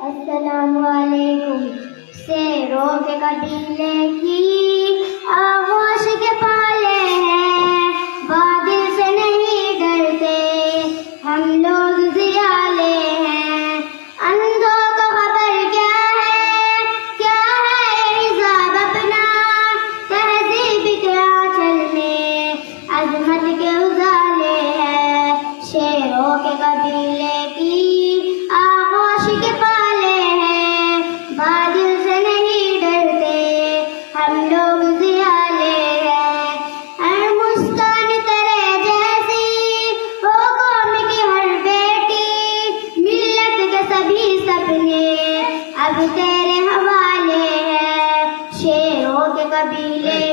अस्सलामुअलैकुम। शेरों के कबीले की आगोश के पाले हैं, बादल से नहीं डरते, हम लोग जियाले हैं। अंधों को खबर क्या है हिसाब अपना, तहजीब के आंचल में अजमत के उजाले हैं। शेरों के कबीले की आगोश के पाले हैं, बादल से नहीं डरते, हम लोग जियाले हैं। हर मुस्कान तेरे जैसी हो कौम की हर बेटी, मिल्लत के सभी सपने अब तेरे हवाले हैं। शेरों के कबीले